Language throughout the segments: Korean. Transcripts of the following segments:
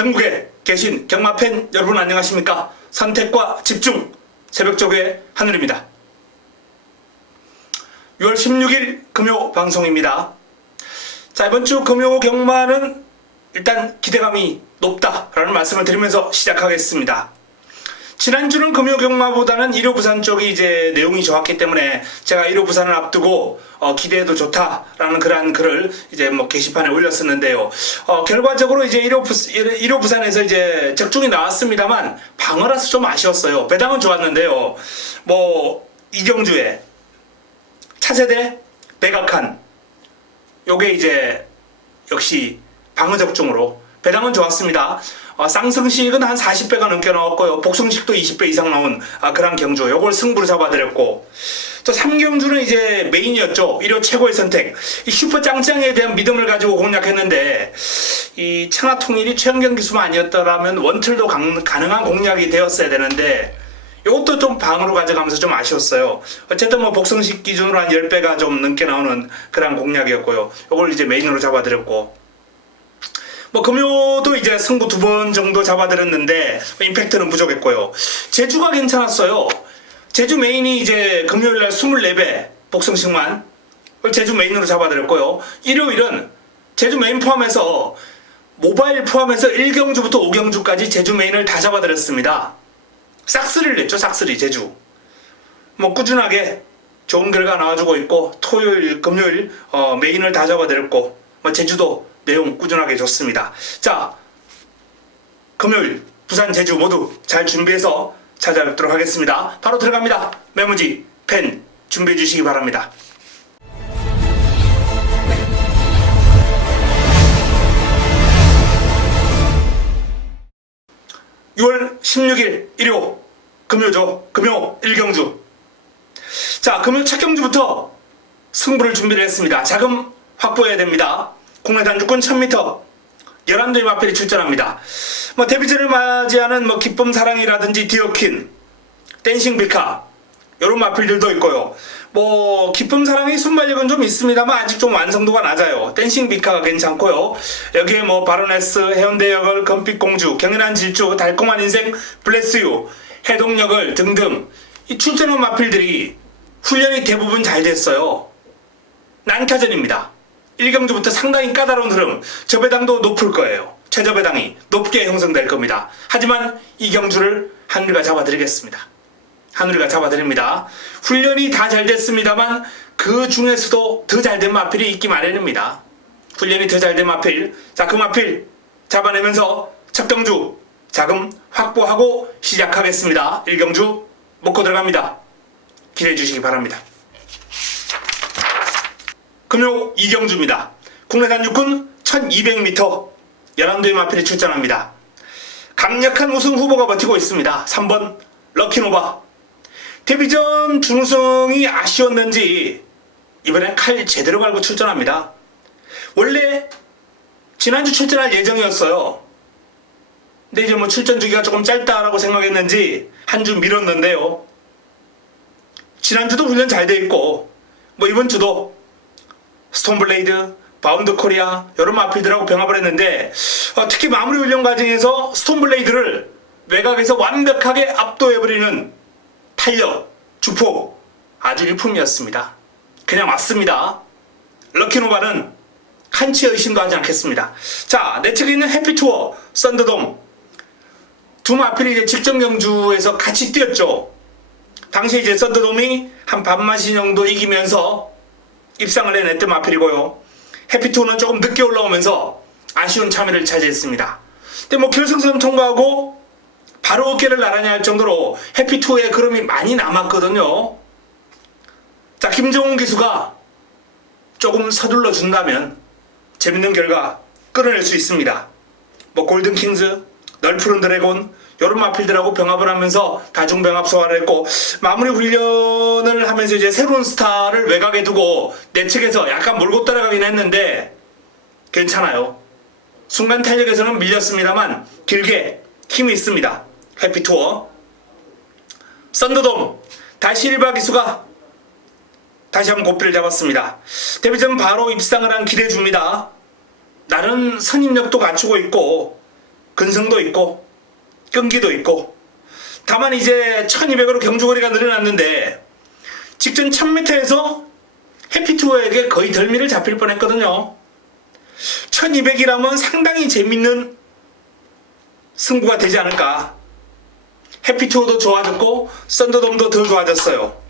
전국에 계신 경마팬 여러분 안녕하십니까? 선택과 집중 새벽조교의 하늘입니다. 6월 16일 금요 방송입니다. 자, 이번 주 금요 경마는 일단 기대감이 높다라는 말씀을 드리면서 시작하겠습니다. 지난주는 금요 경마보다는 1호 부산 쪽이 이제 내용이 좋았기 때문에 제가 1호 부산을 앞두고 기대해도 좋다라는 그러한 글을 이제 뭐 게시판에 올렸었는데요. 결과적으로 이제 1호 부산에서 이제 적중이 나왔습니다만 방어라서 좀 아쉬웠어요. 배당은 좋았는데요. 뭐 이경주의 차세대 백악한 요게 이제 역시 방어 적중으로 배당은 좋았습니다. 쌍승식은 한 40배가 넘게 나왔고요. 복승식도 20배 이상 나온 그런 경주. 요걸 승부로 잡아드렸고, 또 3경주는 이제 메인이었죠. 1호 최고의 선택. 이 슈퍼 짱짱에 대한 믿음을 가지고 공략했는데, 이 천하통일이 최은경 기수만 아니었더라면 원틀도 가능한 공략이 되었어야 되는데, 요것도 좀 방으로 가져가면서 좀 아쉬웠어요. 어쨌든 뭐 복승식 기준으로 한 10배가 좀 넘게 나오는 그런 공략이었고요. 요걸 이제 메인으로 잡아드렸고, 뭐 금요도 이제 승부 2번 정도 잡아드렸는데 임팩트는 부족했고요. 제주가 괜찮았어요. 제주 메인이 이제 금요일날 24배 복승식만 제주 메인으로 잡아드렸고요. 일요일은 제주 메인 포함해서 모바일 포함해서 1경주부터 5경주까지 제주 메인을 다 잡아드렸습니다. 싹쓸이를 냈죠. 싹쓸이 제주. 뭐 꾸준하게 좋은 결과 나와주고 있고, 토요일 금요일 메인을 다 잡아드렸고, 뭐 제주도 내용 꾸준하게 좋습니다. 자, 금요일 부산 제주 모두 잘 준비해서 찾아뵙도록 하겠습니다. 바로 들어갑니다. 메모지 펜 준비해 주시기 바랍니다. (6월 16일) 일요 금요죠. 금요 1경주. 자, 금요 첫 경주부터 승부를 준비를 했습니다. 자금 확보해야 됩니다. 국내 단주권 1000m 11도의 마필이 출전합니다. 뭐 데뷔전을 맞이하는 뭐 기쁨 사랑이라든지 디어킨, 댄싱 비카 이런 마필들도 있고요. 뭐 기쁨 사랑이 순발력은 좀 있습니다만 아직 좀 완성도가 낮아요. 댄싱 비카가 괜찮고요. 여기에 뭐 바로네스, 해운대 역을, 금빛 공주, 경연한 질주, 달콤한 인생, 블레스유, 해동역을 등등 이 출전한 마필들이 훈련이 대부분 잘 됐어요. 난타전입니다. 1경주부터 상당히 까다로운 흐름, 저배당도 높을 거예요. 최저배당이 높게 형성될 겁니다. 하지만 2경주를 하늘이가 잡아드리겠습니다. 하늘이가 잡아드립니다. 훈련이 다 잘 됐습니다만 그 중에서도 더 잘된 마필이 있기 마련입니다. 훈련이 더 잘된 마필, 자, 그 마필 잡아내면서 첫 경주 자금 확보하고 시작하겠습니다. 1경주 먹고 들어갑니다. 기대해 주시기 바랍니다. 금요 2경주입니다. 국내 단주권 1200m 11도의 마필이 출전합니다. 강력한 우승 후보가 버티고 있습니다. 3번 럭키노바. 데뷔전 준우승이 아쉬웠는지 이번엔 칼 제대로 갈고 출전합니다. 원래 지난주 출전할 예정이었어요. 근데 이제 뭐 출전 주기가 조금 짧다라고 생각했는지 한 주 미뤘는데요. 지난주도 훈련 잘 돼 있고 뭐 이번 주도 스톤블레이드, 바운드 코리아 이런 마필들하고 병합을 했는데 특히 마무리 훈련 과정에서 스톤블레이드를 외곽에서 완벽하게 압도해버리는 탄력, 주폭 아주 일품이었습니다. 그냥 왔습니다. 럭키노바는 한치의 의심도 하지 않겠습니다. 자, 내 측에 있는 해피투어, 썬더돔 두 마필이 이제 직전 경주에서 같이 뛰었죠. 당시 이제 썬더돔이 한 반마신 정도 이기면서 입상을 해냈던 마필이고요. 해피투어는 조금 늦게 올라오면서 아쉬운 참여를 차지했습니다. 근데 뭐 결승선 통과하고 바로 어깨를 나란히 할 정도로 해피투어의 그름이 많이 남았거든요. 자, 김정훈 기수가 조금 서둘러 준다면 재밌는 결과 끌어낼 수 있습니다. 뭐 골든킹즈, 널푸른 드래곤 이런 마필들하고 병합을 하면서 다중병합 소화를 했고, 마무리 훈련을 하면서 이제 새로운 스타를 외곽에 두고 내측에서 약간 몰고 따라가긴 했는데 괜찮아요. 순간 탄력에서는 밀렸습니다만 길게 힘이 있습니다. 해피투어. 썬더돔 다시 1바 기수가 다시 한번 고삐를 잡았습니다. 데뷔전 바로 입상을 한 기대줍니다. 나름 선임력도 갖추고 있고 근성도 있고 끈기도 있고, 다만 이제 1200으로 경주거리가 늘어났는데 직전 1000m에서 해피투어에게 거의 덜미를 잡힐 뻔했거든요. 1200이라면 상당히 재밌는 승부가 되지 않을까. 해피투어도 좋아졌고 썬더돔도 더 좋아졌어요.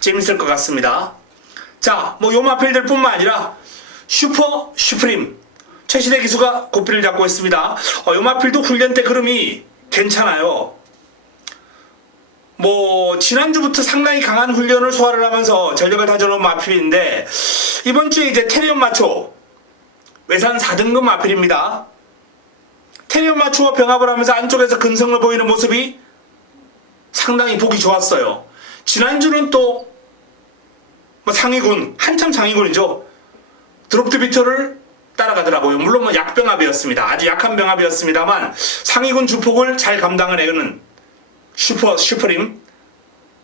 재밌을 것 같습니다. 자, 뭐 요 마필들 뿐만 아니라 슈퍼 슈프림 최시대 기수가 고삐를 잡고 있습니다. 요 마필도 훈련 때 흐름이 괜찮아요. 뭐 지난주부터 상당히 강한 훈련을 소화를 하면서 전력을 다져놓은 마필인데, 이번 주에 이제 테리온 마초 외산 4등급 마필입니다. 테리온 마초와 병합을 하면서 안쪽에서 근성을 보이는 모습이 상당히 보기 좋았어요. 지난주는 또 뭐 상위군, 한참 상위군이죠. 드롭드 비터를 따라가더라고요. 물론 뭐 약병합이었습니다. 아주 약한 병합이었습니다만 상위군 주폭을 잘 감당을 해오는 슈퍼림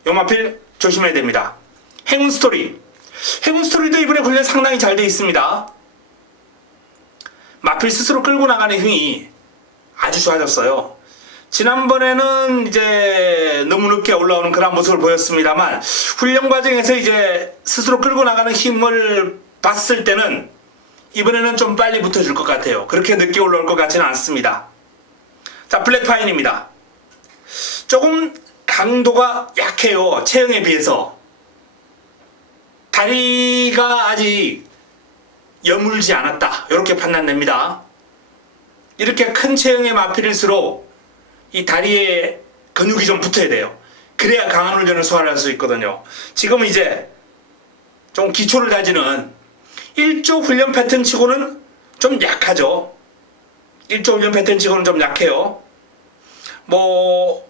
요마필 조심해야 됩니다. 행운 스토리. 행운 스토리도 이번에 훈련 상당히 잘 돼 있습니다. 마필 스스로 끌고 나가는 힘이 아주 좋아졌어요. 지난번에는 이제 너무 늦게 올라오는 그런 모습을 보였습니다만, 훈련 과정에서 이제 스스로 끌고 나가는 힘을 봤을 때는 이번에는 좀 빨리 붙어줄 것 같아요. 그렇게 늦게 올라올 것 같지는 않습니다. 자, 블랙파인입니다. 조금 강도가 약해요. 체형에 비해서. 다리가 아직 여물지 않았다, 이렇게 판단됩니다. 이렇게 큰 체형의 마필일수록 이 다리에 근육이 좀 붙어야 돼요. 그래야 강한 훈련을 소화할 수 있거든요. 지금 이제 좀 기초를 다지는 1조 훈련 패턴 치고는 좀 약하죠. 1조 훈련 패턴 치고는 좀 약해요. 뭐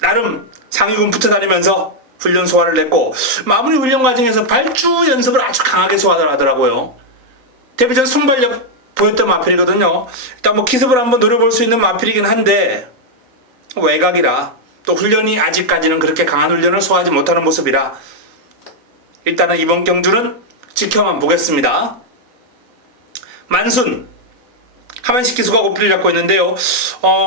나름 상위군 붙어 다니면서 훈련 소화를 냈고, 마무리 훈련 과정에서 발주 연습을 아주 강하게 소화를 하더라고요. 데뷔전 순발력 보였던 마필이거든요. 일단 뭐 기습을 한번 노려볼 수 있는 마필이긴 한데, 외곽이라 또 훈련이 아직까지는 그렇게 강한 훈련을 소화하지 못하는 모습이라 일단은 이번 경주는 지켜만 보겠습니다. 만순 하만식 기수가 고삐를 잡고 있는데요.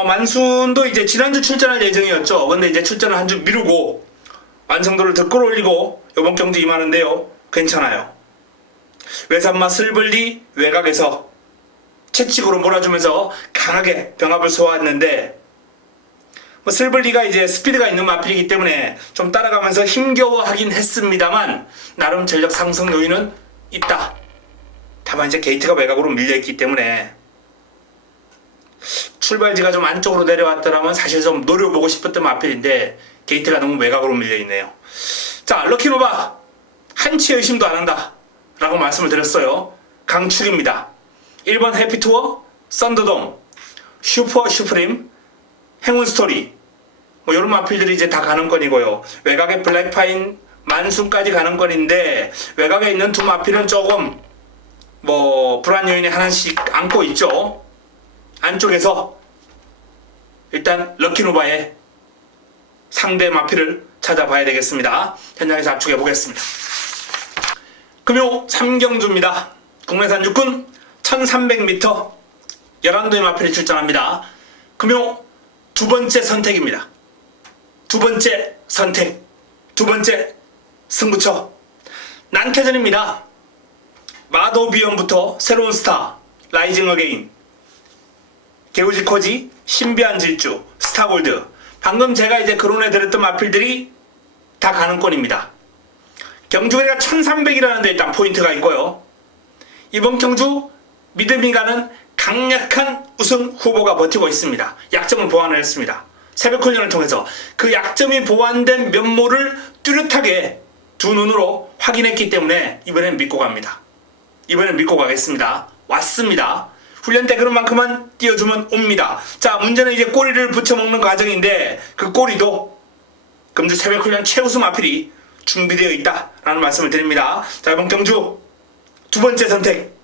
만순도 이제 지난주 출전할 예정이었죠. 근데 이제 출전을 한 주 미루고 완성도를 더 끌어올리고 이번 경주 임하는데요. 괜찮아요. 외산마 슬블리 외곽에서 채찍으로 몰아주면서 강하게 병합을 소화했는데, 뭐 슬블리가 이제 스피드가 있는 마필이기 때문에 좀 따라가면서 힘겨워하긴 했습니다만 나름 전력 상승 요인은 있다. 다만 이제 게이트가 외곽으로 밀려있기 때문에 출발지가 좀 안쪽으로 내려왔더라면 사실 좀 노려보고 싶었던 마필인데 게이트가 너무 외곽으로 밀려있네요. 자, 럭키노바 한치 의심도 안 한다 라고 말씀을 드렸어요. 강축입니다. 1번 해피투어, 썬더돔, 슈퍼 슈프림, 행운 스토리, 뭐 이런 마필들이 이제 다 가는권이고요. 외곽에 블랙파인, 만순까지 가는권인데 외곽에 있는 두 마필은 조금 뭐 불안 요인이 하나씩 안고 있죠. 안쪽에서 일단 럭키노바의 상대 마필을 찾아봐야 되겠습니다. 현장에서 압축해 보겠습니다. 금요 3경주입니다. 국내산 육군 1300m 11도의 마필이 출전합니다. 금요 두 번째 선택입니다. 두 번째 선택, 두 번째 승부처 난태전입니다. 마도비언부터 새로운 스타 라이징 어게인, 게우지코지, 신비한 질주, 스타골드, 방금 제가 이제 거론해 드렸던 마필들이 다 가는권입니다. 경주거리가 1300이라는 데 일단 포인트가 있고요. 이번 경주 믿음이 가는 강력한 우승 후보가 버티고 있습니다. 약점을 보완을 했습니다. 새벽 훈련을 통해서 그 약점이 보완된 면모를 뚜렷하게 두 눈으로 확인했기 때문에 이번엔 믿고 갑니다. 이번엔 믿고 가겠습니다. 왔습니다. 훈련 때 그런 만큼만 띄워주면 옵니다. 자, 문제는 이제 꼬리를 붙여먹는 과정인데 그 꼬리도 금주 새벽 훈련 최우수 마필이 준비되어 있다라는 말씀을 드립니다. 자, 이번 경주 두 번째 선택,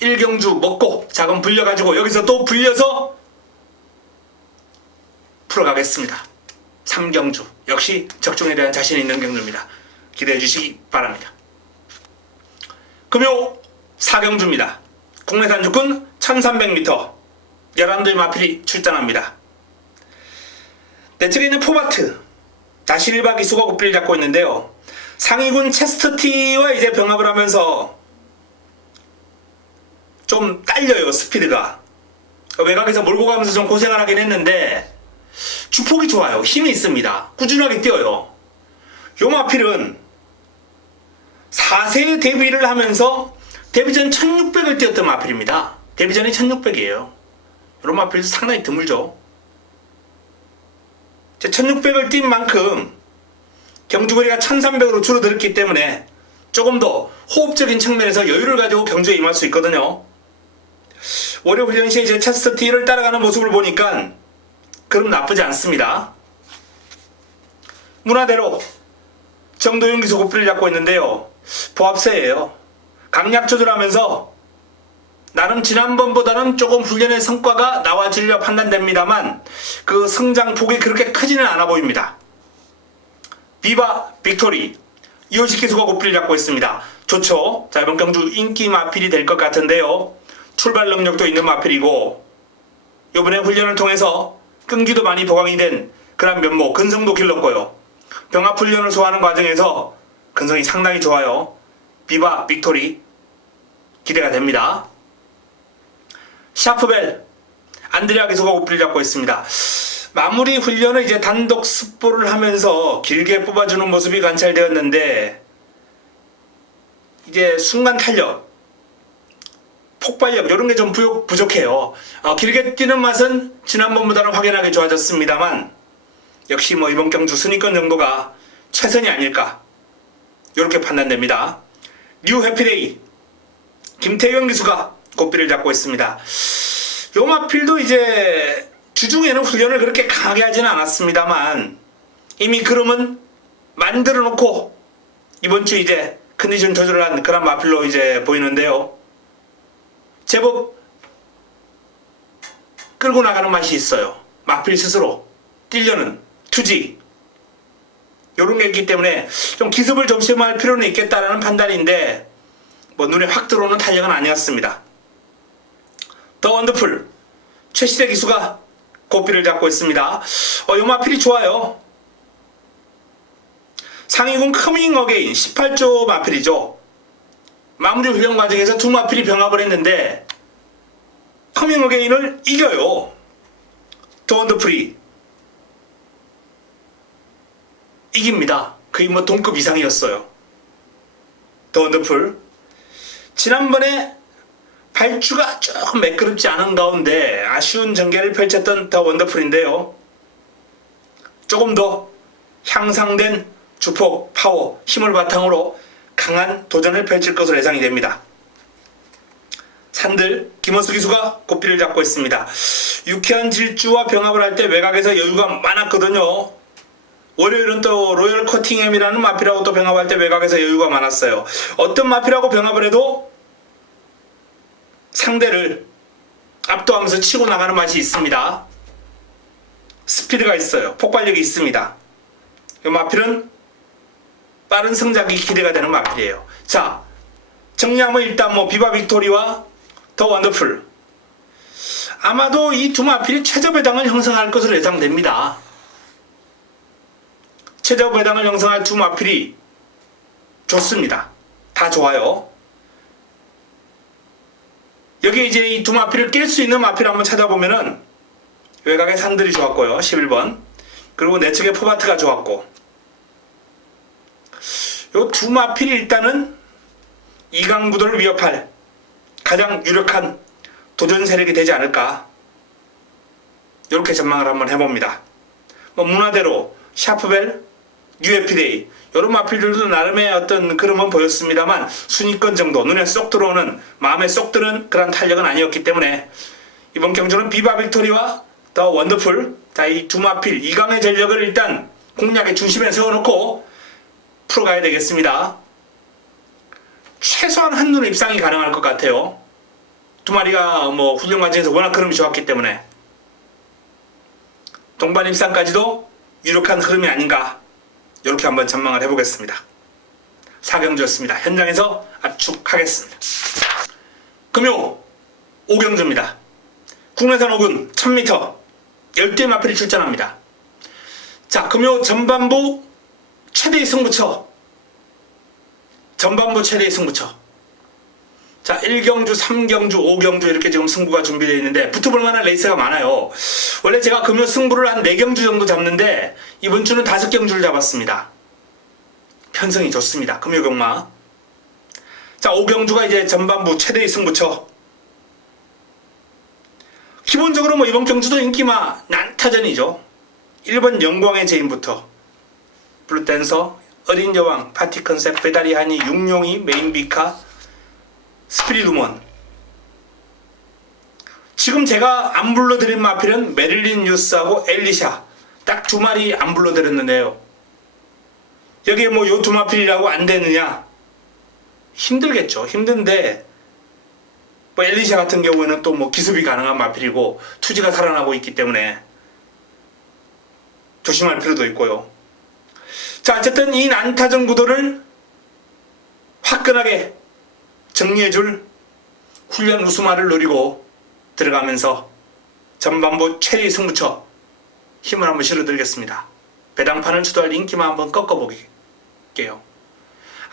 1경주 먹고 자금 불려가지고 여기서 또 불려서 풀어가겠습니다. 3경주 역시 적중에 대한 자신 있는 경주입니다. 기대해 주시기 바랍니다. 금요 4경주입니다. 국내산 육군 1300m 11도의 마필이 출전합니다. 내측에 있는 포바트 다시 1박 2수가 고삐를 잡고 있는데요. 상위군 체스터티와 이제 병합을 하면서 좀 딸려요, 스피드가. 외곽에서 몰고 가면서 좀 고생을 하긴 했는데 주폭이 좋아요. 힘이 있습니다. 꾸준하게 뛰어요. 요 마필은 4세에 데뷔를 하면서 데뷔전 1600을 뛰었던 마필입니다. 데뷔전이 1600이에요. 이런 마필도 상당히 드물죠. 1600을 뛴 만큼 경주거리가 1300으로 줄어들었기 때문에 조금 더 호흡적인 측면에서 여유를 가지고 경주에 임할 수 있거든요. 월요 훈련 시에 이제 체스터티를 따라가는 모습을 보니까 그럼 나쁘지 않습니다. 문화대로 정도윤 기수 고삐를 잡고 있는데요. 보합세예요. 강약 조절하면서 나름 지난번보다는 조금 훈련의 성과가 나와지려 판단됩니다만 그 성장폭이 그렇게 크지는 않아 보입니다. 비바 빅토리 이호식 기수가 고삐를 잡고 있습니다. 좋죠. 자, 이번 경주 인기 마필이 될 것 같은데요. 출발 능력도 있는 마필이고 이번에 훈련을 통해서 끈기도 많이 보강이 된 그런 면모, 근성도 길렀고요. 병합 훈련을 소화하는 과정에서 근성이 상당히 좋아요. 비바 빅토리 기대가 됩니다. 샤프벨 안드레아 기수가 고삐를 잡고 있습니다. 마무리 훈련을 이제 단독 습보를 하면서 길게 뽑아주는 모습이 관찰되었는데 이제 순간 탄력, 폭발력 이런 게 좀 부족해요. 길게 뛰는 맛은 지난번보다는 확연하게 좋아졌습니다만 역시 뭐 이번 경주 순위권 정도가 최선이 아닐까 이렇게 판단됩니다. 뉴 해피데이 김태경 기수가 고삐를 잡고 있습니다. 요 마필도 이제 주중에는 훈련을 그렇게 강하게 하지는 않았습니다만 이미 그름은 만들어 놓고 이번 주 이제 컨디션 조절을 한 그런 마필로 이제 보이는데요. 제법 끌고 나가는 맛이 있어요. 마필 스스로 뛰려는 투지 요런 게 있기 때문에 좀 기습을 점심할 필요는 있겠다라는 판단인데 뭐 눈에 확 들어오는 탄력은 아니었습니다. 더 원더풀 최시대 기수가 고삐를 잡고 있습니다. 요 마필이 좋아요. 상위군 커밍 어게인 18조 마필이죠. 마무리 훈련 과정에서 두 마필이 병합을 했는데 커밍 어게인을 이겨요. 더 원더풀이 이깁니다. 거의 뭐 동급 이상이었어요. 더 원더풀 지난번에 발주가 조금 매끄럽지 않은 가운데 아쉬운 전개를 펼쳤던 더 원더풀인데요. 조금 더 향상된 주폭, 파워, 힘을 바탕으로 강한 도전을 펼칠 것으로 예상이 됩니다. 산들 김원수 기수가 고삐를 잡고 있습니다. 유쾌한 질주와 병합을 할 때 외곽에서 여유가 많았거든요. 월요일은 또 로열 커팅햄이라는 마필하고 또 병합할 때 외곽에서 여유가 많았어요. 어떤 마필하고 병합을 해도 상대를 압도하면서 치고 나가는 맛이 있습니다. 스피드가 있어요. 폭발력이 있습니다. 이 마필은 빠른 성장이 기대가 되는 마필이에요. 자, 정리하면 일단 뭐 비바 빅토리와 더 원더풀 아마도 이 두 마필이 최저 배당을 형성할 것으로 예상됩니다. 최저 배당을 형성할 두 마필이 좋습니다. 다 좋아요. 여기 이제 이 두 마필을 깰 수 있는 마필을 한번 찾아보면은 외곽의 산들이 좋았고요. 11번. 그리고 내측의 포바트가 좋았고. 요 두 마필이 일단은 이강구도를 위협할 가장 유력한 도전 세력이 되지 않을까. 이렇게 전망을 한번 해봅니다. 뭐 문화대로 샤프벨, 뉴해피데이 이런 마필들도 나름의 어떤 그림은 보였습니다만 순위권 정도 눈에 쏙 들어오는 마음에 쏙 드는 그런 탄력은 아니었기 때문에 이번 경주는 비바 빅토리와 더 원더풀 이 두 마필 2강의 전력을 일단 공략의 중심에 세워놓고 풀어가야 되겠습니다. 최소한 한눈 입상이 가능할 것 같아요. 두 마리가 뭐 훈련 과정에서 워낙 흐름이 좋았기 때문에 동반 입상까지도 유력한 흐름이 아닌가 이렇게 한번 전망을 해보겠습니다. 사경주였습니다. 현장에서 압축하겠습니다. 금요 오경주입니다. 국내산 5군 1000m 12의 마필이 출전합니다. 자, 금요 전반부 최대의 승부처. 전반부 최대의 승부처. 자, 1경주, 3경주, 5경주 이렇게 지금 승부가 준비되어 있는데 붙어볼 만한 레이스가 많아요. 원래 제가 금요 승부를 한 4경주 정도 잡는데 이번 주는 5경주를 잡았습니다. 편성이 좋습니다. 금요 경마. 자, 5경주가 이제 전반부 최대의 승부처. 기본적으로 뭐 이번 경주도 인기마 난타전이죠. 1번 영광의 제인부터 블루댄서, 어린 여왕, 파티 컨셉, 배다리 하니, 육룡이, 메인비카, 스피릿우먼. 지금 제가 안 불러드린 마필은 메릴린 뉴스하고 엘리샤 딱 2마리 안 불러드렸는데요. 여기에 뭐 요 2마필이라고 안 되느냐? 힘들겠죠. 힘든데 뭐 엘리샤 같은 경우에는 또 뭐 기습이 가능한 마필이고 투지가 살아나고 있기 때문에 조심할 필요도 있고요. 자, 어쨌든 이 난타전 구도를 화끈하게 정리해줄 훈련 우수마를 노리고 들어가면서 전반부 최대의 승부처 힘을 한번 실어드리겠습니다. 배당판을 주도할 인기만 한번 꺾어보게요.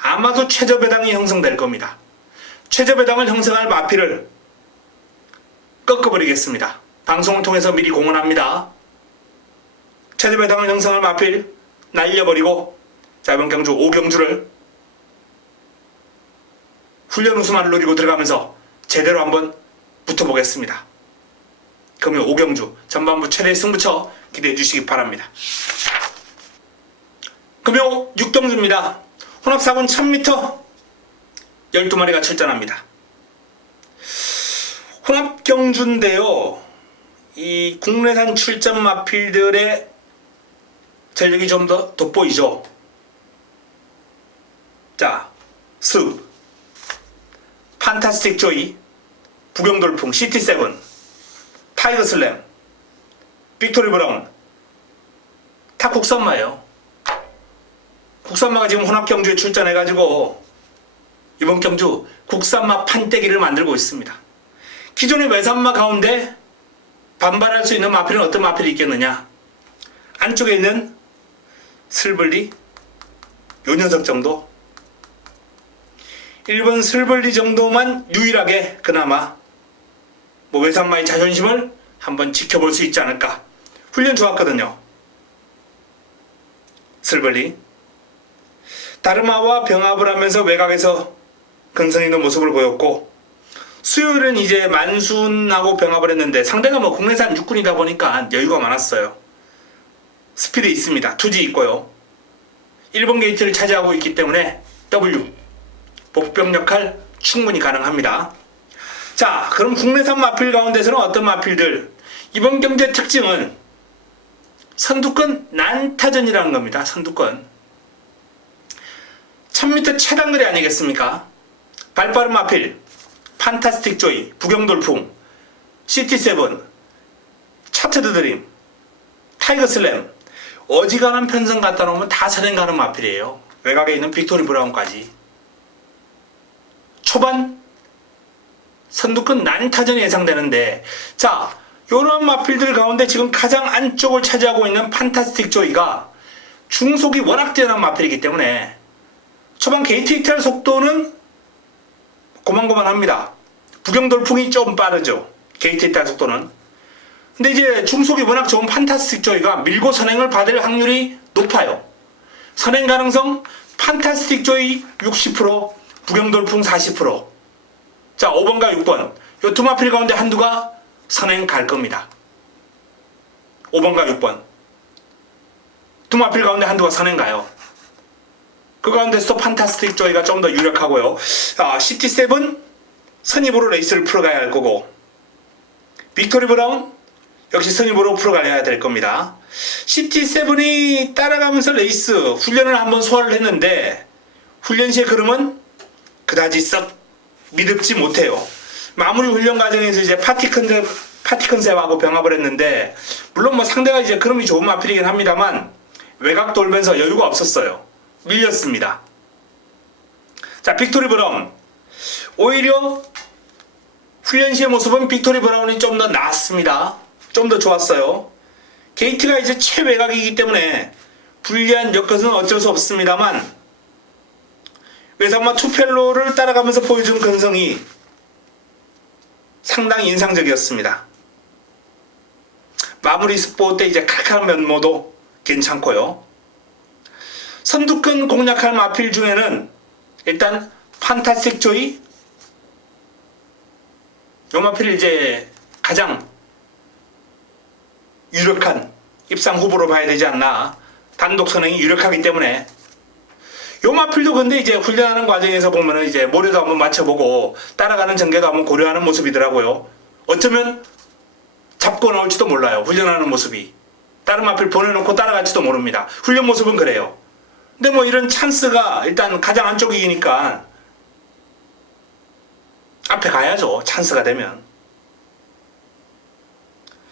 아마도 최저배당이 형성될 겁니다. 최저배당을 형성할 마필을 꺾어버리겠습니다. 방송을 통해서 미리 공언합니다. 최저배당을 형성할 마필 날려버리고 자, 이번 경주 5경주를 훈련 우수마를 노리고 들어가면서 제대로 한번 붙어보겠습니다. 금요 5경주 전반부 최대 승부처 기대해 주시기 바랍니다. 금요 6경주입니다. 혼합 4군 1000m 12마리가 출전합니다. 혼합 경주인데요. 이 국내산 출전 마필들의 전력이 좀 더 돋보이죠. 자, 습, 판타스틱 조이, 부경돌풍, 시티7, 타이거 슬램, 빅토리 브라운 다 국산마예요. 국산마가 지금 혼합 경주에 출전해가지고 이번 경주 국산마 판때기를 만들고 있습니다. 기존의 외산마 가운데 반발할 수 있는 마필은 어떤 마필이 있겠느냐? 안쪽에 있는 슬블리 요 녀석 정도, 1번 슬블리 정도만 유일하게 그나마 뭐 외산마의 자존심을 한번 지켜볼 수 있지 않을까. 훈련 좋았거든요. 슬블리 다르마와 병합을 하면서 외곽에서 근성 있는 모습을 보였고, 수요일은 이제 만순하고 병합을 했는데 상대가 뭐 국내산 육군이다 보니까 여유가 많았어요. 스피드 있습니다. 투지 있고요. 1번 게이트를 차지하고 있기 때문에 W 복병 역할 충분히 가능합니다. 자, 그럼 국내산 마필 가운데서는 어떤 마필들? 이번 경주의 특징은 선두권 난타전이라는 겁니다. 선두권 1000m 최단거리 아니겠습니까? 발빠른 마필 판타스틱 조이, 부경돌풍, 시티7, 차트드 드림, 타이거 슬램, 어지간한 편성 갖다 놓으면 다 선행 가는 마필이에요. 외곽에 있는 빅토리 브라운까지. 초반 선두권 난타전이 예상되는데, 자, 요런 마필들 가운데 지금 가장 안쪽을 차지하고 있는 판타스틱 조이가 중속이 워낙 뛰어난 마필이기 때문에 초반 게이트 이탈 속도는 고만고만합니다. 부경돌풍이 좀 빠르죠. 게이트 이탈 속도는. 근데 이제 중속이 워낙 좋은 판타스틱 조이가 밀고 선행을 받을 확률이 높아요. 선행 가능성 판타스틱 조이 60%, 부경돌풍 40%. 자, 5번과 6번 요 두 마필 가운데 한두가 선행 갈 겁니다. 5번과 6번 두 마필 가운데 한두가 선행 가요. 그 가운데서 판타스틱 조이가 좀 더 유력하고요. 시티7 선입으로 레이스를 풀어가야 할 거고, 빅토리 브라운 역시 선입으로 풀어가야 될 겁니다. 시티7이 따라가면서 레이스 훈련을 한번 소화를 했는데 훈련 시의 흐름은 그다지 썩 믿음지 못해요. 마무리 훈련 과정에서 이제 파티 컨셉하고 병합을 했는데, 물론 뭐 상대가 이제 그름이 좋은 마필이긴 합니다만 외곽 돌면서 여유가 없었어요. 밀렸습니다. 자, 빅토리 브라운 오히려 훈련 시의 모습은 빅토리 브라운이 좀 더 나았습니다. 좀 더 좋았어요. 게이트가 이제 최외곽이기 때문에 불리한 여것은 어쩔 수 없습니다만 외상마 투펠로를 따라가면서 보여준 근성이 상당히 인상적이었습니다. 마무리 스포 때 이제 칼칼한 면모도 괜찮고요. 선두권 공략할 마필 중에는 일단 판타스틱 조이 요 마필이 이제 가장 유력한 입상 후보로 봐야 되지 않나. 단독 선행이 유력하기 때문에 요 마필도 근데 이제 훈련하는 과정에서 보면은 이제 모래도 한번 맞춰보고 따라가는 전개도 한번 고려하는 모습이더라고요. 어쩌면 잡고 나올지도 몰라요. 훈련하는 모습이. 다른 마필 보내놓고 따라갈지도 모릅니다. 훈련 모습은 그래요. 근데 뭐 이런 찬스가 일단 가장 안쪽이니까 앞에 가야죠. 찬스가 되면.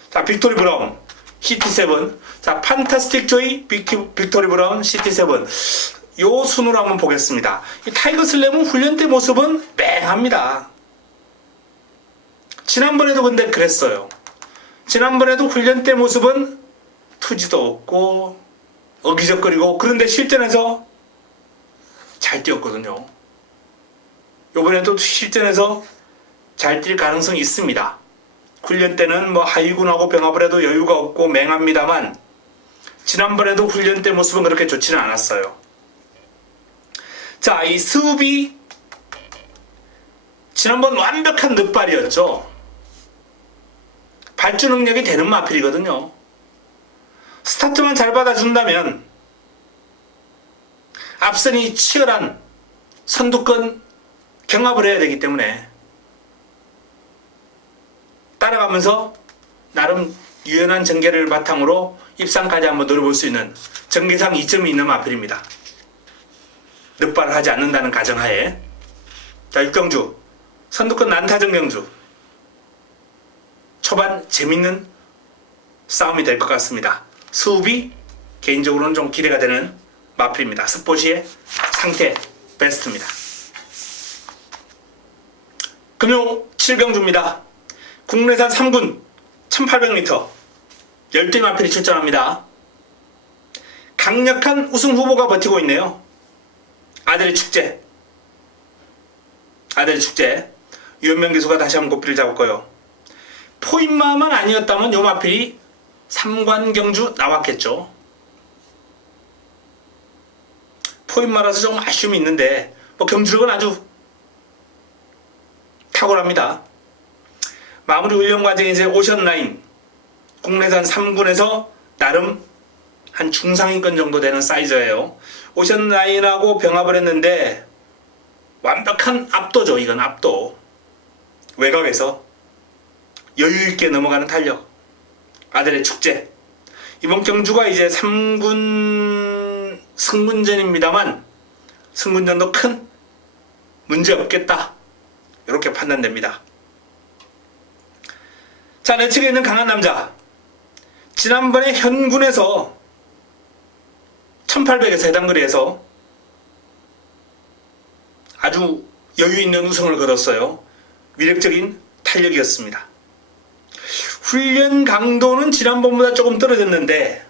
자, 빅토리 브라운, CT7. 자, 판타스틱 조이, 빅토리 브라운, CT7. 요 순으로 한번 보겠습니다. 이 타이거 슬램은 훈련 때 모습은 맹합니다. 지난번에도 근데 그랬어요. 지난번에도 훈련 때 모습은 투지도 없고 어기적거리고 그런데 실전에서 잘 뛰었거든요. 요번에도 실전에서 잘 뛸 가능성이 있습니다. 훈련 때는 뭐 하위군하고 병합을 해도 여유가 없고 맹합니다만 지난번에도 훈련 때 모습은 그렇게 좋지는 않았어요. 자, 이 스웩이 지난번 완벽한 늑발이었죠. 발주 능력이 되는 마필이거든요. 스타트만 잘 받아준다면 앞선이 치열한 선두권 경합을 해야 되기 때문에 따라가면서 나름 유연한 전개를 바탕으로 입상까지 한번 노려볼 수 있는 전개상 이점이 있는 마필입니다. 늑발을 하지 않는다는 가정하에. 자, 육경주 선두권 난타전 경주 초반 재밌는 싸움이 될 것 같습니다. 스웩이 개인적으로는 좀 기대가 되는 마필입니다. 스포시의 상태 베스트입니다. 금요 7경주입니다. 국내산 3군 1800m 12 마필이 출전합니다. 강력한 우승 후보가 버티고 있네요. 아들의 축제 유현명 기수가 다시 한번 고삐를 잡았고요. 포인마만 아니었다면 요 마필이 3관 경주 나왔겠죠. 포인마라서 좀 아쉬움이 있는데 뭐 경주력은 아주 탁월합니다. 마무리 훈련 과정에 이제 오션라인 국내산 3군에서 나름 한 중상위권 정도 되는 사이즈예요. 오션라인하고 병합을 했는데 완벽한 압도죠. 이건 압도. 외곽에서 여유있게 넘어가는 탄력. 아들의 축제. 이번 경주가 이제 3군 승군전입니다만 승군전도 큰 문제 없겠다. 이렇게 판단됩니다. 자, 내 측에 있는 강한 남자. 지난번에 현군에서 1800에서 해당 거리에서 아주 여유있는 우승을 거뒀어요. 위력적인 탄력이었습니다. 훈련 강도는 지난번보다 조금 떨어졌는데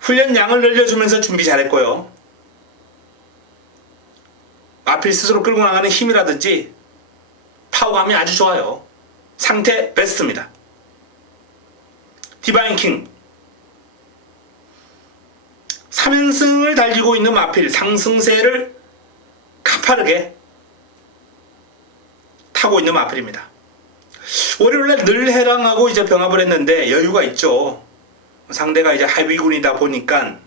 훈련 양을 늘려주면서 준비 잘했고요. 마필 스스로 끌고 나가는 힘이라든지 파워감이 아주 좋아요. 상태 베스트입니다. 디바인 킹 3연승을 달리고 있는 마필 상승세를 가파르게 타고 있는 마필입니다. 월요일날 늘 해랑하고 이제 병합을 했는데 여유가 있죠. 상대가 이제 하위군이다 보니까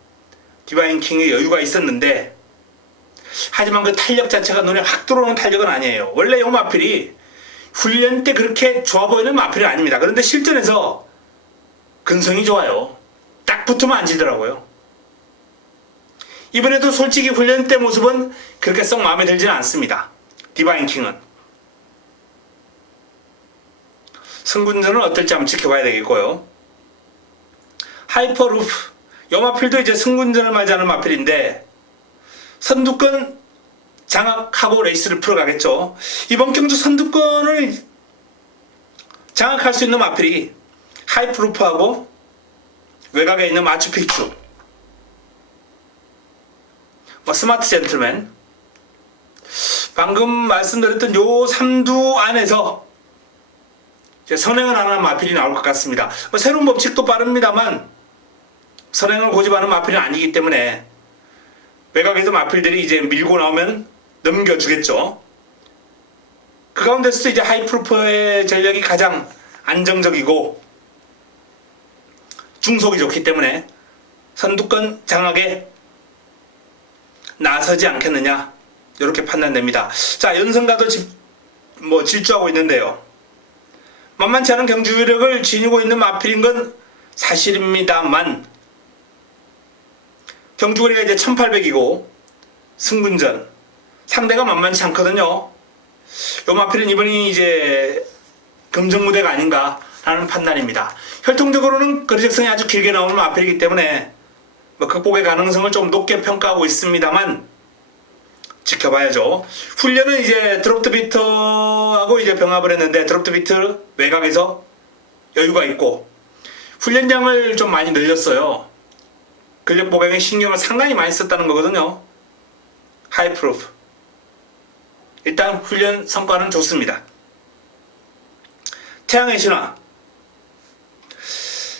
디바인 킹에 여유가 있었는데 하지만 그 탄력 자체가 눈에 확 들어오는 탄력은 아니에요. 원래 이 마필이 훈련 때 그렇게 좋아 보이는 마필은 아닙니다. 그런데 실전에서 근성이 좋아요. 딱 붙으면 안 지더라고요. 이번에도 솔직히 훈련 때 모습은 그렇게 썩 마음에 들지는 않습니다. 디바인 킹은. 승군전은 어떨지 한번 지켜봐야 되겠고요. 하이퍼루프. 이 마필도 이제 승군전을 맞이하는 마필인데 선두권 장악하고 레이스를 풀어가겠죠. 이번 경주 선두권을 장악할 수 있는 마필이 하이프루프하고 외곽에 있는 마추픽추, 스마트 젠틀맨, 방금 말씀드렸던 요 3두 안에서 선행을 하는 마필이 나올 것 같습니다. 새로운 법칙도 빠릅니다만 선행을 고집하는 마필은 아니기 때문에 외곽에서 마필들이 이제 밀고 나오면 넘겨주겠죠. 그 가운데서도 이제 하이프루프의 전략이 가장 안정적이고 중속이 좋기 때문에 선두권 장악에 나서지 않겠느냐, 이렇게 판단됩니다. 자, 연승가도 질주하고 있는데요. 만만치 않은 경주력을 지니고 있는 마필인 건 사실입니다만 경주거리가 이제 1800이고 승분전 상대가 만만치 않거든요. 요 마필은 이번이 이제 금정무대가 아닌가라는 판단입니다. 혈통적으로는 거리적성이 아주 길게 나오는 마필이기 때문에 극복의 가능성을 좀 높게 평가하고 있습니다만 지켜봐야죠. 훈련은 이제 드롭드 비트하고 이제 병합을 했는데 드롭드 비트 외곽에서 여유가 있고 훈련량을 좀 많이 늘렸어요. 근력 보강에 신경을 상당히 많이 썼다는 거거든요. 하이프루프. 일단 훈련 성과는 좋습니다. 태양의 신화.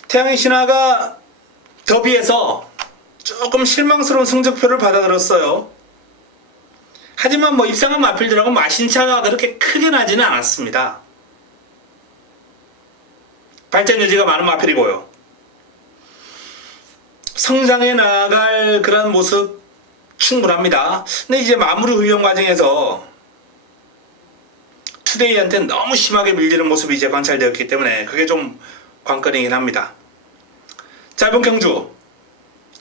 태양의 신화가 더비에서 조금 실망스러운 성적표를 받아들었어요. 하지만 입상한 마필들하고 마신차가 그렇게 크게 나지는 않았습니다. 발전 여지가 많은 마필이고요. 성장해 나갈 그런 모습 충분합니다. 근데 이제 마무리 훈련 과정에서 투데이한테 너무 심하게 밀리는 모습이 이제 관찰되었기 때문에 그게 좀 관건이긴 합니다. 자, 이번 경주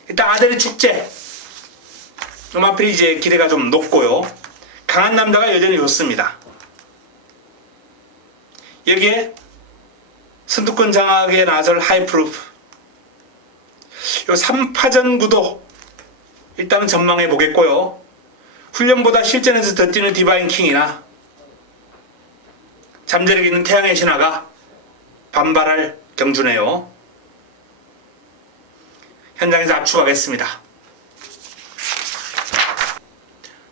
일단 아델리 축제 마필이 이제 기대가 좀 높고요. 강한 남자가 여전히 좋습니다. 여기에 선두권 장악에 나설 하이프루프, 요 3파전 구도 일단은 전망해 보겠고요. 훈련보다 실전에서 더 뛰는 디바인 킹이나 잠재력 있는 태양의 신화가 반발할 경주네요. 현장에서 압축하겠습니다.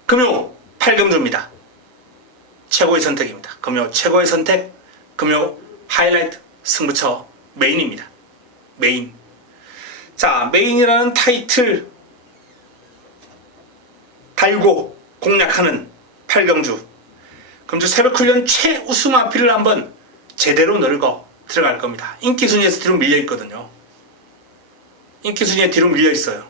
금요 8경주입니다. 최고의 선택입니다. 금요 최고의 선택, 금요 하이라이트 승부처 메인입니다. 메인. 자, 메인이라는 타이틀 달고 공략하는 8경주. 금주 새벽훈련 최우승 마필을 한번 제대로 노리고 들어갈 겁니다. 인기 순위에서 뒤로 밀려 있거든요. 인기 순위에 뒤로 밀려 있어요.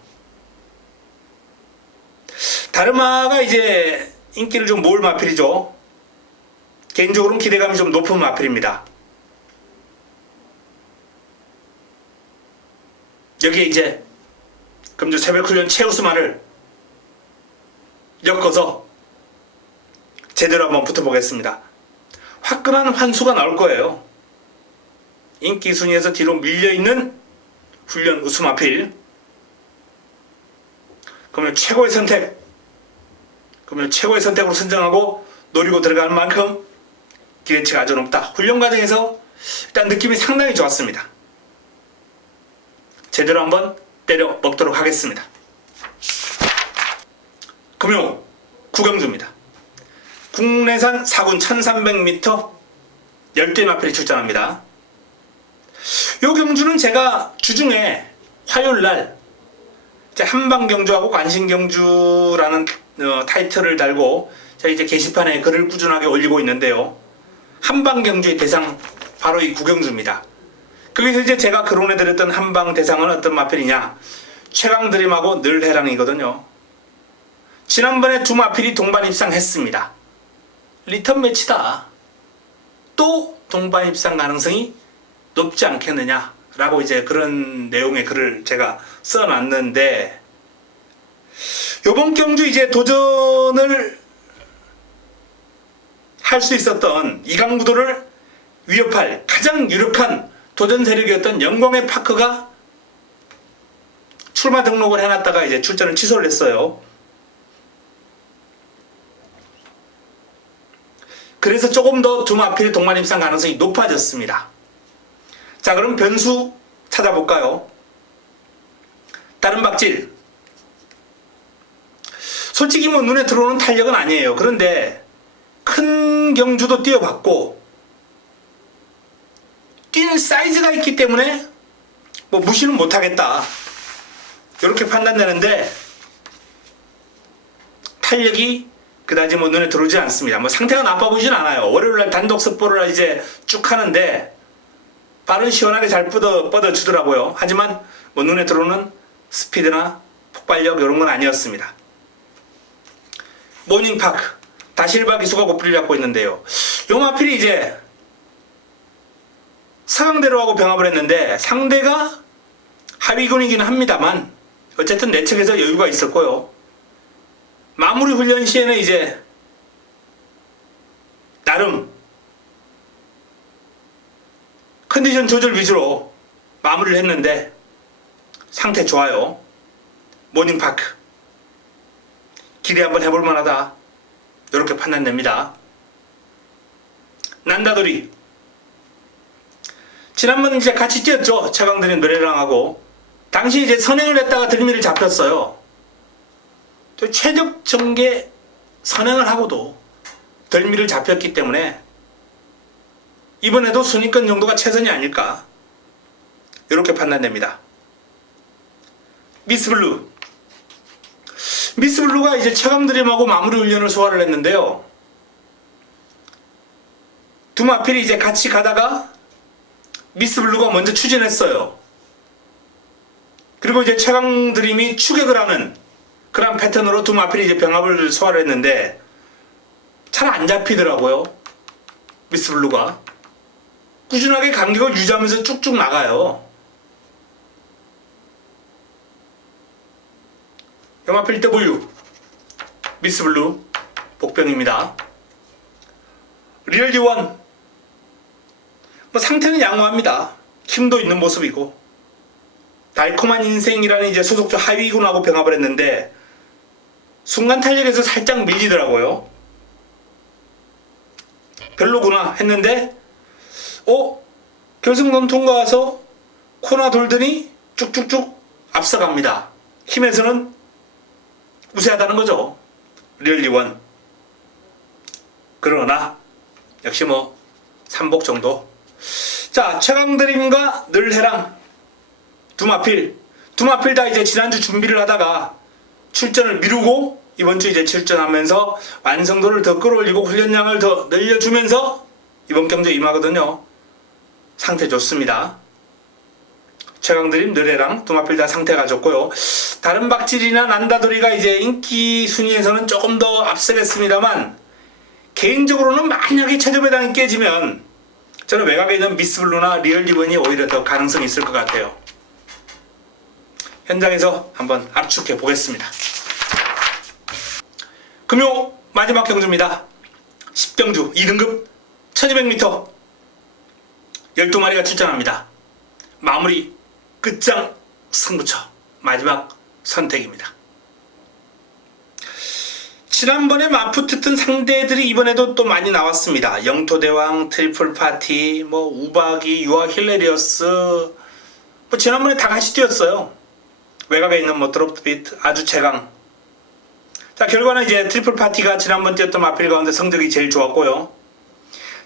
다르마가 이제 인기를 좀 모을 마필이죠. 개인적으로는 기대감이 좀 높은 마필입니다. 여기에 이제 금주 새벽훈련 최우수만을 엮어서 제대로 한번 붙어보겠습니다. 화끈한 환수가 나올 거예요. 인기 순위에서 뒤로 밀려있는 훈련 우수 마필. 그러면 최고의 선택, 그러면 최고의 선택으로 선정하고 노리고 들어가는 만큼 기대치가 아주 높다. 훈련 과정에서 일단 느낌이 상당히 좋았습니다. 제대로 한번 때려 먹도록 하겠습니다. 금요 구경주입니다. 국내산 사군 1300m 10대 마필이 출전합니다. 요 경주는 제가 주중에 화요일날 한방경주하고 관신경주라는 타이틀을 달고 제가 이제 게시판에 글을 꾸준하게 올리고 있는데요. 한방경주의 대상 바로 이 구경주입니다. 거기서 이제 제가 거론해드렸던 한방 대상은 어떤 마필이냐, 최강드림하고 늘해랑이거든요. 지난번에 두 마필이 동반 입상했습니다. 리턴 매치다. 또 동반 입상 가능성이 높지 않겠느냐 라고 이제 그런 내용의 글을 제가 써놨는데, 요번 경주 이제 도전을 할 수 있었던 이강구도를 위협할 가장 유력한 도전 세력이었던 영광의 파크가 출마 등록을 해놨다가 이제 출전을 취소를 했어요. 그래서 조금 더 두마필 동반 입상 가능성이 높아졌습니다. 자, 그럼 변수 찾아볼까요? 다른 박질. 솔직히 뭐 눈에 들어오는 탄력은 아니에요. 그런데 큰 경주도 뛰어봤고 뛴 사이즈가 있기 때문에 뭐 무시는 못하겠다, 이렇게 판단되는데 탄력이 그다지 뭐 눈에 들어오지 않습니다. 뭐 상태가 나빠 보이진 않아요. 월요일날 단독 습보를 이제 쭉 하는데 발은 시원하게 잘 뻗어주더라고요. 하지만 뭐 눈에 들어오는 스피드나 폭발력 이런 건 아니었습니다. 모닝파크 다실바 기수가 고삐를 잡고 있는데요. 요마필이 이제 서강대로하고 병합을 했는데 상대가 하위군이긴 합니다만 어쨌든 내측에서 여유가 있었고요. 마무리 훈련 시에는 이제 나름 컨디션 조절 위주로 마무리를 했는데 상태 좋아요. 모닝파크 기대 한번 해볼 만하다, 이렇게 판단됩니다. 난다돌이 지난번 이제 같이 뛰었죠. 최강들인 노래랑하고. 당시 이제 선행을 했다가 들미를 잡혔어요. 또 최적 전개 선행을 하고도 들미를 잡혔기 때문에 이번에도 순위권 정도가 최선이 아닐까, 이렇게 판단됩니다. 미스블루. 미스블루가 이제 최강드림하고 마무리 훈련을 소화를 했는데요. 두마필이 이제 같이 가다가 미스블루가 먼저 추진했어요. 그리고 이제 최강드림이 추격을 하는 그런 패턴으로 두마필이 이제 병합을 소화를 했는데 잘 안 잡히더라고요. 미스블루가 꾸준하게 간격을 유지하면서 쭉쭉 나가요. 영마필 W 미스블루 복병입니다. 리얼리원 뭐 상태는 양호합니다. 힘도 있는 모습이고 달콤한 인생이라는 이제 소속주 하위군하고 병합을 했는데 순간 탄력에서 살짝 밀리더라고요. 별로구나 했는데 결승선 통과해서 코나 돌더니 쭉쭉쭉 앞서갑니다. 힘에서는 우세하다는 거죠. 리얼리원. 그러나 역시 뭐 삼복 정도. 자, 최강드림과 늘해랑 두마필 다 이제 지난주 준비를 하다가 출전을 미루고 이번 주 이제 출전하면서 완성도를 더 끌어올리고 훈련량을 더 늘려주면서 이번 경기에 임하거든요. 상태 좋습니다. 최강드림, 느레랑, 두마필 다 상태가 좋고요. 다른 박질이나 난다돌이가 이제 인기 순위에서는 조금 더 앞서겠습니다만 개인적으로는 만약에 최저배당이 깨지면 저는 외곽에 있는 미스블루나 리얼리번이 오히려 더 가능성이 있을 것 같아요. 현장에서 한번 압축해 보겠습니다. 금요 마지막 경주입니다. 10경주 2등급 1200m 12마리가 출전합니다. 마무리 끝장 승부처 마지막 선택입니다. 지난번에 맞붙었던 상대들이 이번에도 또 많이 나왔습니다. 영토대왕, 트리플파티, 뭐 우박이, 유아 힐레리어스, 뭐 지난번에 다 같이 뛰었어요. 외곽에 있는 뭐 드롭비트 아주 최강. 자, 결과는 이제 트리플파티가 지난번 뛰었던 마필 가운데 성적이 제일 좋았고요.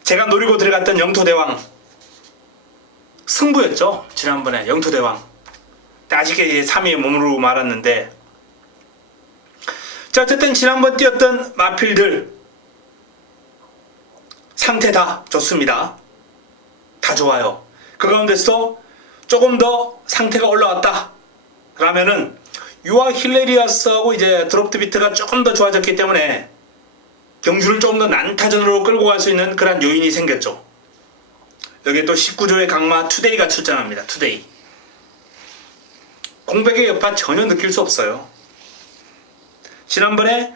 제가 노리고 들어갔던 영토대왕 승부였죠. 지난번에 영토대왕 아쉽게 이제 3위에 몸으로 말았는데, 자, 어쨌든 지난번 뛰었던 마필들 상태 다 좋습니다. 다 좋아요. 그 가운데서 조금 더 상태가 올라왔다 라면은 유아 힐레리아스하고 이제 드롭드 비트가 조금 더 좋아졌기 때문에 경주를 조금 더 난타전으로 끌고 갈 수 있는 그런 요인이 생겼죠. 여기에 또 19조의 강마 투데이가 출전합니다. 투데이. 공백의 여파 전혀 느낄 수 없어요. 지난번에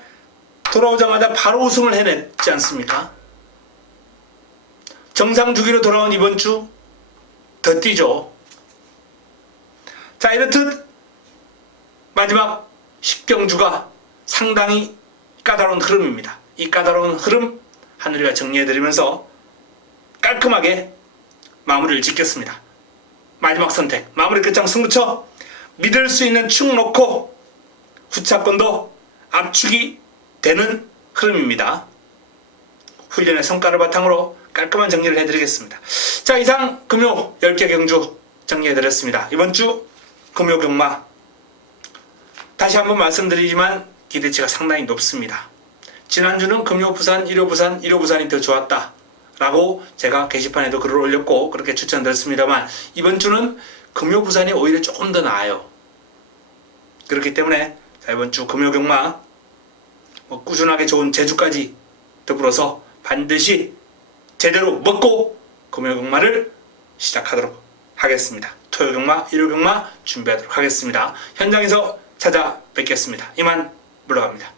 돌아오자마자 바로 우승을 해냈지 않습니까? 정상 주기로 돌아온 이번 주 더 뛰죠. 자, 이렇듯 마지막 10경주가 상당히 까다로운 흐름입니다. 이 까다로운 흐름 하늘이가 정리해드리면서 깔끔하게 마무리를 짓겠습니다. 마지막 선택, 마무리 끝장 승부처 믿을 수 있는 축 놓고 후차권도 압축이 되는 흐름입니다. 훈련의 성과를 바탕으로 깔끔한 정리를 해드리겠습니다. 자, 이상 금요 10개 경주 정리해드렸습니다. 이번 주 금요 경마 다시 한번 말씀드리지만 기대치가 상당히 높습니다. 지난주는 금요 부산, 일요 부산, 일요 부산이 더 좋았다 라고 제가 게시판에도 글을 올렸고 그렇게 추천드렸습니다만 이번 주는 금요 부산이 오히려 조금 더 나아요. 그렇기 때문에 자, 이번 주 금요 경마 꾸준하게 좋은 제주까지 더불어서 반드시 제대로 먹고 금요 경마를 시작하도록 하겠습니다. 토요 경마, 일요 경마 준비하도록 하겠습니다. 현장에서 찾아뵙겠습니다. 이만 물러갑니다.